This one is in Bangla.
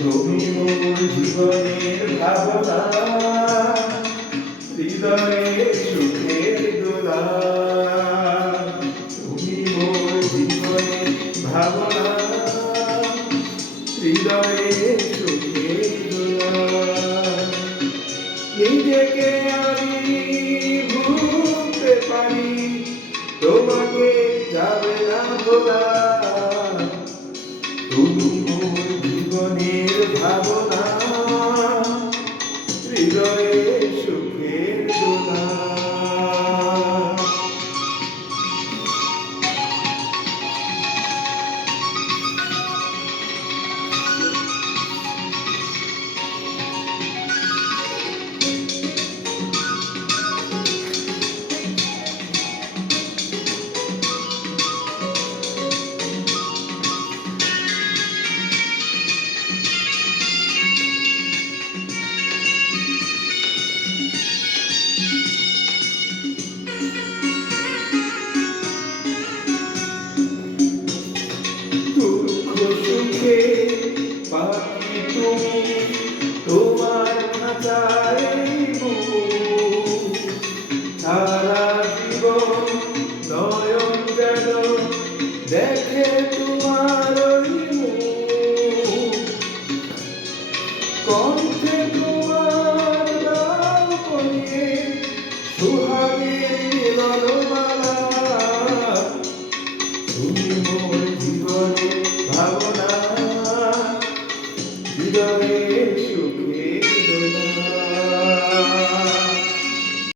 তুমি মোর জীবনের ভাবনা, হৃদয়ে সুখের দোলা। তুমি মোর জীবনের ভাবনা, হৃদয়ে সুখের দোলা। নিজেকে আমি লিখে পাখি তুমি তোমার খাঁচায় সারা জীবন নয়ন যেন দেখে তোমার কণ্ঠে তোমার নাম বলিয়ে সুহাগের মিলনমালা তুমি You.